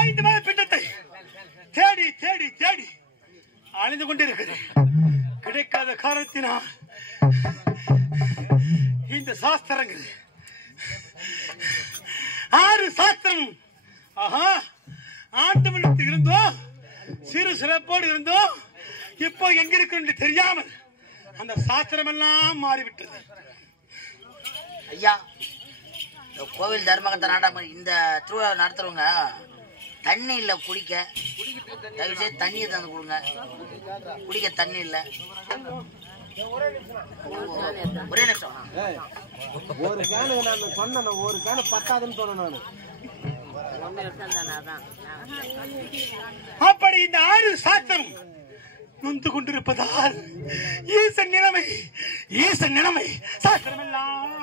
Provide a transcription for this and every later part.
ஐந்து மாத பிண்டத்தை தேடி தேடி தேடி அழிந்து கொண்டிருக்கிறேன். கிடைக்காத காரணத்தினால் இந்த சாஸ்திரங்கள் 6 சாஸ்திரம் ஆண்டவனுக்கு இருந்தோ சிறு சிறப்போடு இருந்தோ இப்போ எங்க இருக்கு தெரியாமல் அந்த சாஸ்திரம் எல்லாம் மாறிவிட்டது. ஐயா, கோவில் தர்மகத்தை நாடகம் இந்த திருவிழா நடத்துறவங்க தண்ணி இல்ல குடிக்க, தயவு செய்து தண்ணியை தந்து கொடுங்க. குடிக்க தண்ணி இல்ல. ஒரே நிமிஷம். ஒரு கேனு நான் சொன்ன ஒரு கேனு பத்தாதுன்னு சொன்னேன் நான். அப்படி இந்த 6 சாஸ்திரம் நொந்து கொண்டிருப்பதால் ஈசன் நிலைமை சாஸ்திரம் எல்லாம்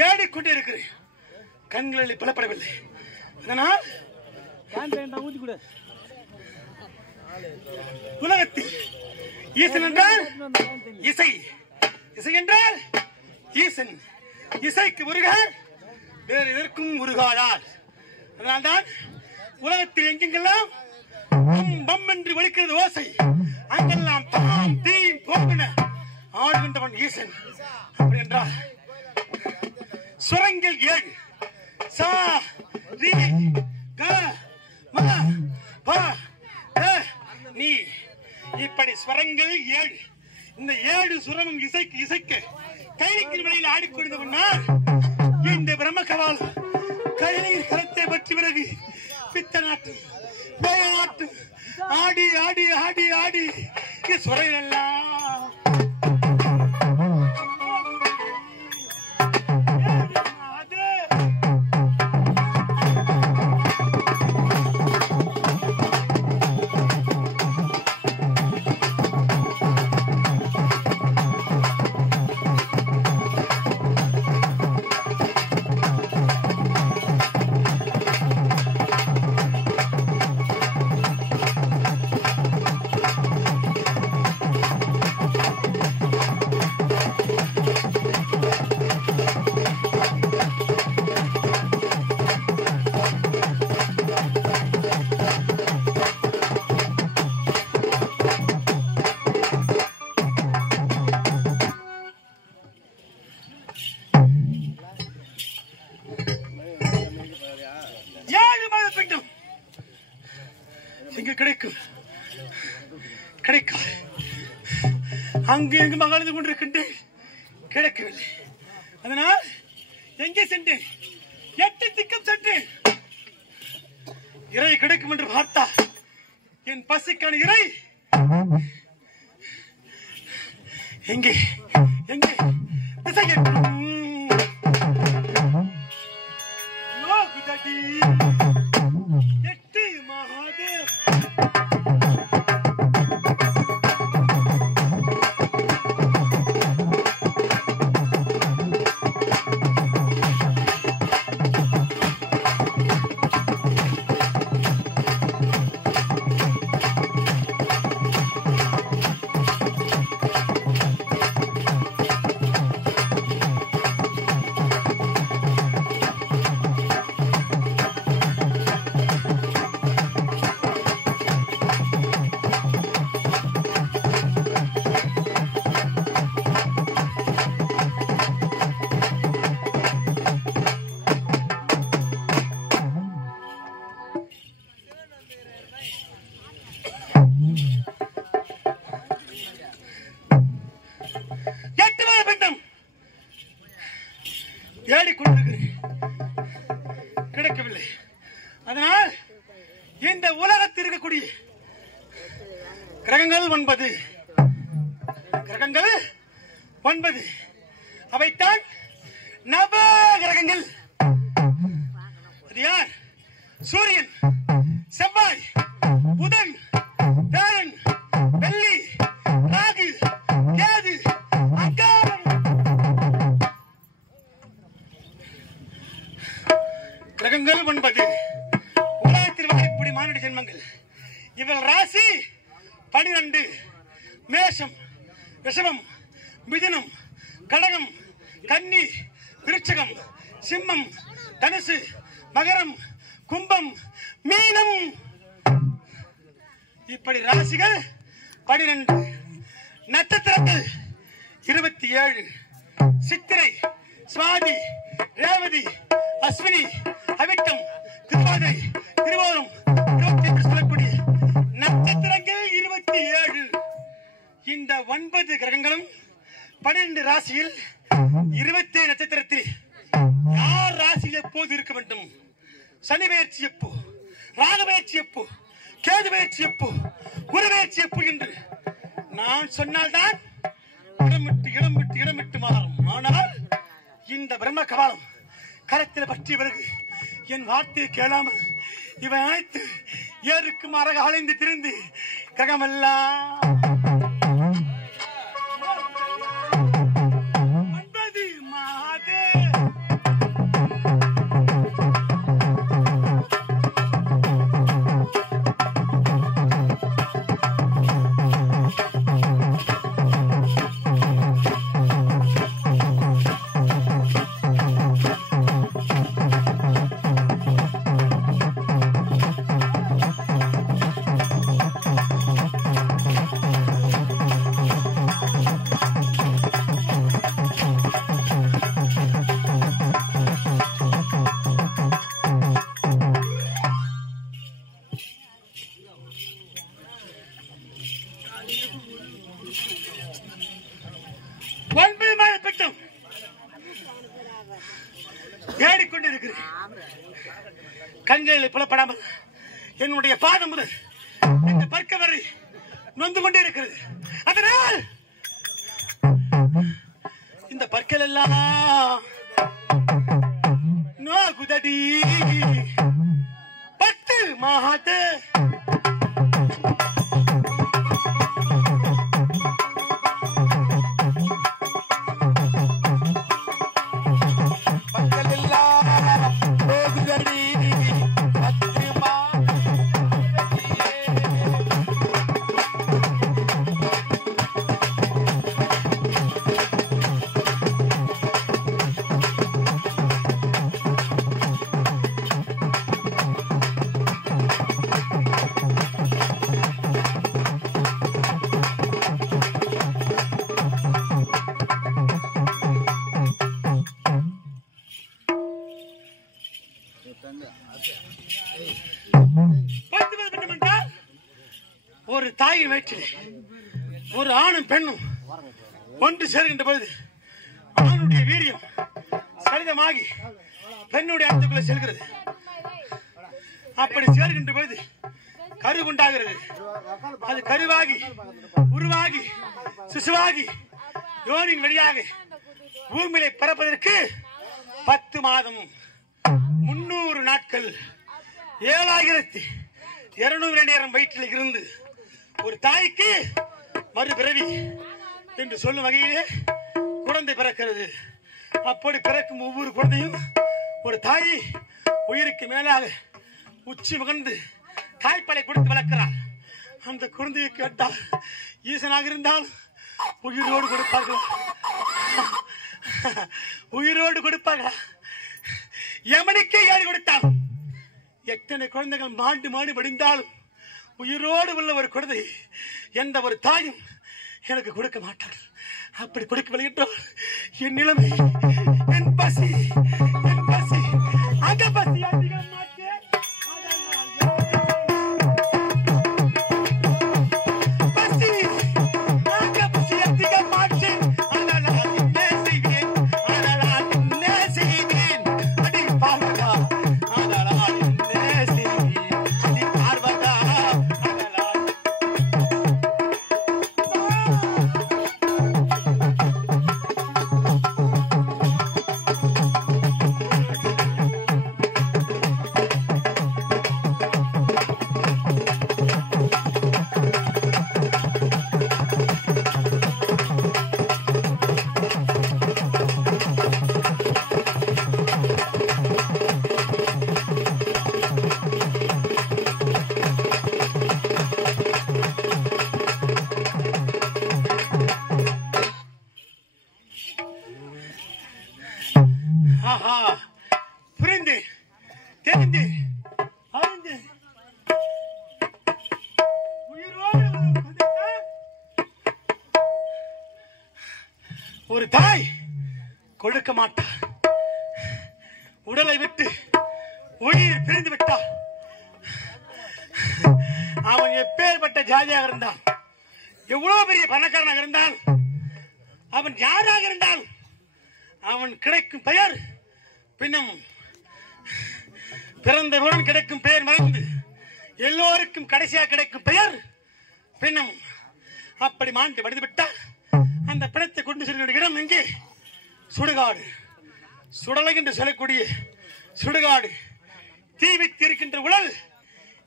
தேடிக்கொண்டே இருக்கிறேன். கண்களில் புலப்படவில்லை. அதனால் உலகத்தில் ஈசன் என்றால் இசை, இசை என்றால் ஈசன். இசைக்கு முருகார், வேறு எதற்கும் முருகாதார். அதனால்தான் உலகத்தில் எங்கெங்கெல்லாம் பம் என்று ஒலிக்கிறது ஓசை, அங்கெல்லாம் தாம் தீம் போகின ஆடுகின்றவன் ஈசன். அப்படி என்றால் சுரங்கள் 7 சா ரி க ம ப த நீ, இப்படி ஸ்வரங்கள் 7. இந்த 7 சுரமும் இசைக்க கைலிக்கின் வழியில் ஆடிக்கொண்டிருந்தவனால் இந்த பிரம்ம கவால் கைலியின் கரத்தை பற்றி பிறகு பித்த நாட்டு வேய நாட்டு ஆடி ஆடி ஆடி ஆடி சுரைகள் எல்லாம் கிடைக்காது. அங்கு எங்கு மகாழ்ந்து கொண்டிருக்கின்றேன், கிடைக்கவில்லை. அதனால் எங்கே சென்றேன்? 8 திக்கம் சென்றேன். இறை கிடைக்கும் என்று பார்த்தா என் பசிக்கான இறை எங்கே எங்கே எட்டு மகாதே கிடைக்கவில்லை. அதனால் இந்த உலகத்தில் இருக்கக்கூடிய கிரகங்கள் 9 கிரகங்கள் 9. அவைத்தான் நவ கிரகங்கள். அது யார்? சூரியன், செவ்வாய், புதன், வியாழன், வெள்ளி, ராகு, கேது, அங்காரம். கிரகங்கள் 9. உலகத்தில் வாழக்கூடிய மானிட ஜென்மங்கள். இவள் ராசி 12. மேஷம், ரிஷபம், மிதுனம், கடகம், கன்னி, விருச்சிகம், சிம்மம், தனுசு, மகரம், கும்பம், மீனம். இப்படி ராசிகள் 12. நட்சத்திரங்கள் 27. சித்திரை, சுவாதி, ரேவதி, அஸ்வினி, அவிட்டம், திருவாதிரை, திருவோணம், 23 சொல்லக்கூடிய நட்சத்திரங்கள் 27. இந்த 9 கிரகங்களும் 12 ராசியில் 27 நட்சத்திரத்தில் யார் ராசியில் எப்போது இருக்க வேண்டும்? சனி பெயர்ச்சி எப்போ, ராகு பெயர்ச்சி எப்போ, கேது பெயர்ச்சி எப்போ, குரு பெயர்ச்சி எப்போ என்று நான் சொன்னால்தான் இடமிட்டு மாறும். ஆனால் இந்த பிரம்ம கபாலம் கரத்தில் பற்றிய பிறகு என் வார்த்தையை கேளாமல் இவன் அனைத்து ஏருக்கு மாறாக அலைந்து திரிந்து கிரகமெல்லாம் தேடிக்கொண்டிருக்கிறேன். கண்களில் புலப்படாமல் என்னுடைய பாதம் முதல் இந்த பற்க வரை நொந்து கொண்டே இருக்கிறது. அதனால் இந்த பற்கள் எல்லாம் நோகுதடி 10 மாதம் ஒரு தாயின் வயிற்றில் ஒரு ஆணும் பெண்ணும் ஒன்று சேர்கின்ற பொழுது ஆணுடைய வீரியம் சரிதமாகி பெண்ணுடைய அர்த்தக்குள்ள செல்கிறது. அப்படி சேர்கின்ற பொழுது கரு உண்டாகிறது. அது கருவாகி உருவாகி சிசுவாகி யோனின் வழியாக பூமியிலே பிறப்பதற்கு 10 மாதம் 300 நாட்கள் 7200 நேரம் வயிற்றில் இருந்து ஒரு தாய்க்கு மறுபிறவி என்று சொல்லும் வகையிலே குழந்தை பிறக்கிறது. அப்படி பிறக்கும் ஒவ்வொரு குழந்தையும் ஒரு தாய் உயிருக்கு மேலாக உச்சி மகந்து தாய்ப்பாலை கொடுத்து வளர்க்கிறார். அந்த குழந்தையை கேட்டால் ஈசனாக இருந்தால் உயிரோடு கொடுப்பார்கள், உயிரோடு கொடுப்பார்களா? யமனுக்கே ஏறி கொடுத்தால் எத்தனை குழந்தைகள் மாண்டு படிந்தாலும் உயிரோடு உள்ள ஒரு குழந்தை எந்த ஒரு தாயும் எனக்கு கொடுக்க மாட்டார்கள். அப்படி கொடுக்க விளையிட்டோம் என் நிலைமை, என் பசி அக பசி அதிகம் ஒரு தாய் கொடுக்க மாட்டார். உடலை விட்டு உயிர் பிரிந்து விட்டார். அவன் எப்பேற்பட்ட ஜாதியாக இருந்தான், எவ்வளவு பெரிய பணக்காரனாக இருந்தால், அவன் யாராக இருந்தால், அவன் கிடைக்கும் பெயர் பின்னும் பிறந்தவுடன் கிடைக்கும் பெயர் மறந்து எல்லோருக்கும் கடைசியாக கிடைக்கும் பெயர் பின்னும் அப்படி மாண்டு வடிந்து விட்டால் அந்த பிணத்தை கொண்டு செல்கிற இடம் எங்கே? சுடுகாடு. சுடலை என்று சொல்லக்கூடிய சுடுகாடு. தீவித்து இருக்கின்ற உடல்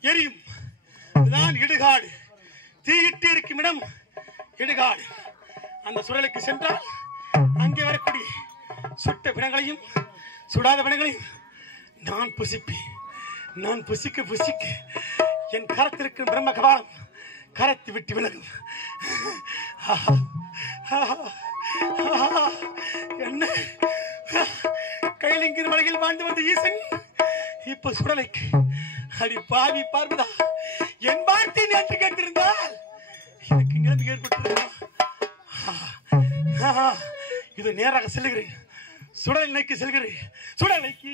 எரியும், இதுதான் இடுகாடு. தீயிட்டு இருக்கும் இடம் இடுகாடு. அந்த சுடலுக்கு சென்றால் அங்கே வரக்கூடிய சுட்ட பிணங்களையும் சுடாத பிணங்களையும் நான் புசிப்பேன். நான் புசிக்க புசிக்க என் கரத்திற்கும் பிரம்ம கபாலம் கரத்து விட்டு விலகும். என்ன கைலிங்கிற மலையில் வாழ்ந்து வந்த ஈசன் இப்ப சுடலைக்கு அடி பாவி பார்வதா என் வார்த்தை நேற்று கேட்டிருந்தால் எனக்கு இங்கிருந்து ஏற்பட்டிருந்தா இது நேராக செல்கிறேன். சுடலைக்கு செல்கிறேன். சுடலைக்கு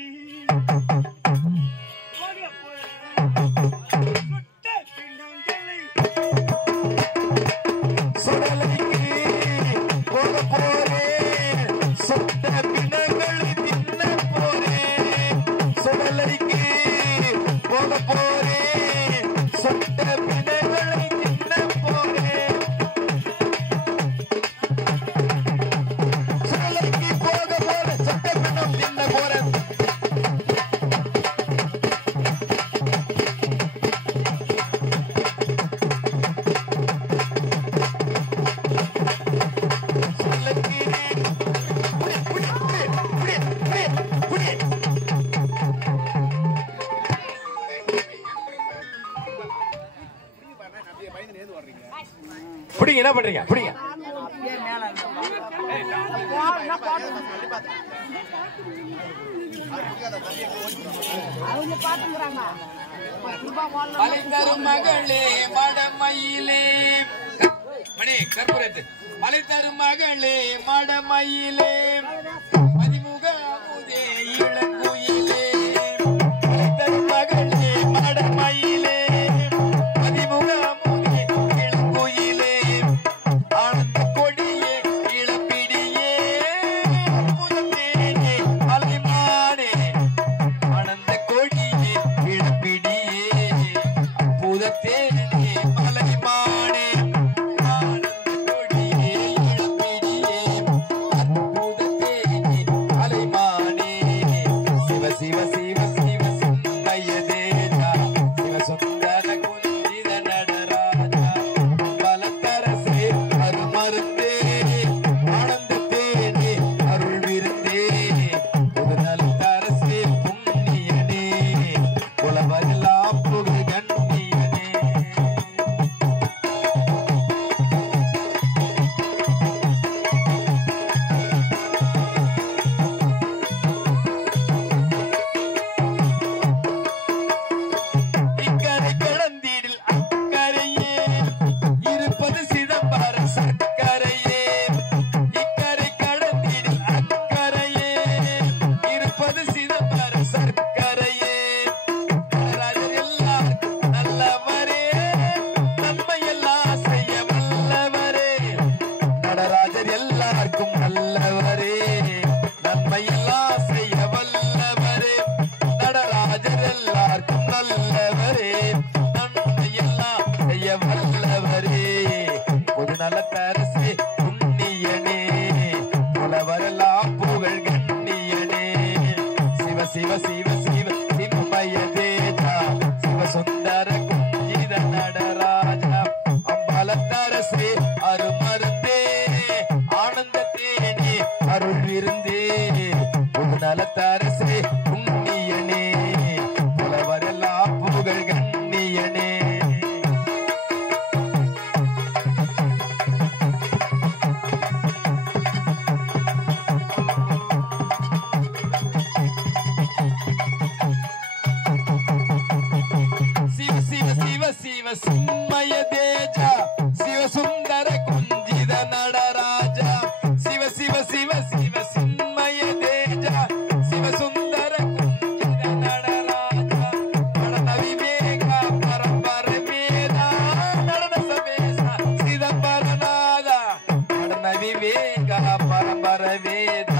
புடிங்க. என்ன பண்றீங்க? புடிங்க. மலைத்தரும் மகளே மடமயிலே மணி கற்பூரத்து மலைத்தரும் மகளே மடமயிலே மதிமுக அமுதே இளங்குயிலே மலைத்தரும் மகளே மடமயிலே மதிமுக அமுதே இளங்குயிலே ஆனந்த கொடியே இளப்பிடியே அற்புதத்தேனே அலைமானே ஆனந்த கொடியே இளப்பிடியே அற்புதத்தேனே மலைமானே ஆனந்த கொடியே இளப்பிடியே அற்புதத்தேனே அலைமானே சிவ சிவ சிவ சிவ சிந்தைய தேஜா சிவ சுந்தர குஞ்சித நடராஜா பலத்தரசே அருமருந்தே ஆனந்தத்தேனே அருள் விருந்தே புதுநலத்தரசே புண்ணியனே புலவரெல்லாம் புகழ் கண்ணியனே இக்கரை கடந்திடில் அக்கரையே இருப்பது சிதம்பர சர்க்கரையே இக்கரை கடந்திடில் அக்கரையே இருப்பது சிதம்பர சர்க்கரையே நடராஜர் எல்லாருக்கும் நல்லவரே நன்மையெல்லாம் செய்ய வல்லவரே நடராஜர் எல்லாருக்கும் நல்லவரே நன்மையெல்லாம் செய்ய வல்லவரே நடராஜர் எல்லாருக்கும் நல்லவரே நன்மையெல்லாம் செய்ய வல்லவரே பொது நலத்தரசே புண்ணியனே புலவரெல்லாம் புகழ் கண்ணியனே சிவ சிவ சிவ சிவ சிம்மய தேஜா சிவ சுந்தர குஞ்சித நடராஜா அம்பலத்தரசே அருமருந்தே ஆனந்த ವಿವೇಕ ಪರಂಪರ ವೇದ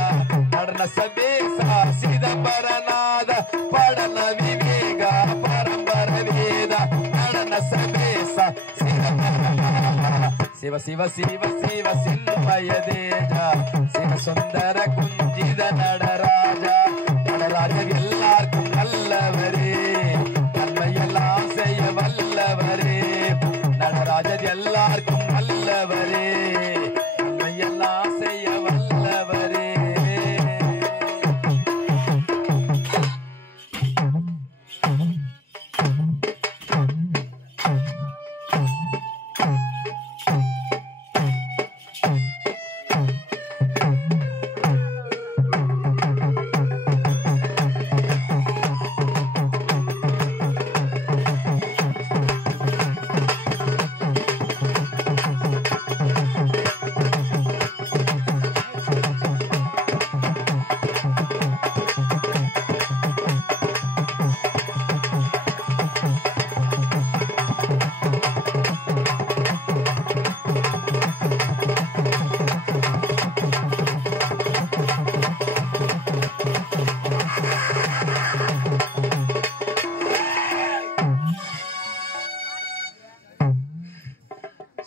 நடன சபேசா சிதம்பரநாத படன விவேக பரம்பர வேத நடன சபேசா சிதம்பரநாத சிவ சிவ சிவ சிவ சின்மய தேஜா சிவ சுந்தர குஞ்சித நடராஜா நடராஜர் எல்லாருக்கும் நல்லவரே நன்மையெல்லாம் செய்ய வல்லவரே நடராஜர் எல்லாருக்கும் நல்லவரே நன்மையெல்லாம் செய்ய வல்லவரே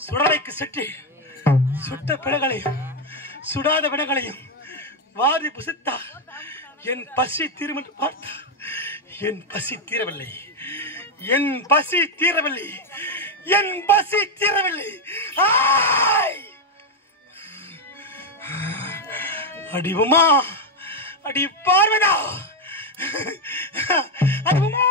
சுடலைக்கு சுற்றி சுட்ட பிழைகளையும் சுடாத விடைகளையும் வாரி புசித்தா என் பசி தீரும் என்று பார்த்தா என் பசி தீரவில்லை, என் பசி தீரவில்லை, என் பசி தீரவில்லை. அடிவுமா, அடி பார்வனா, அடிவுமா.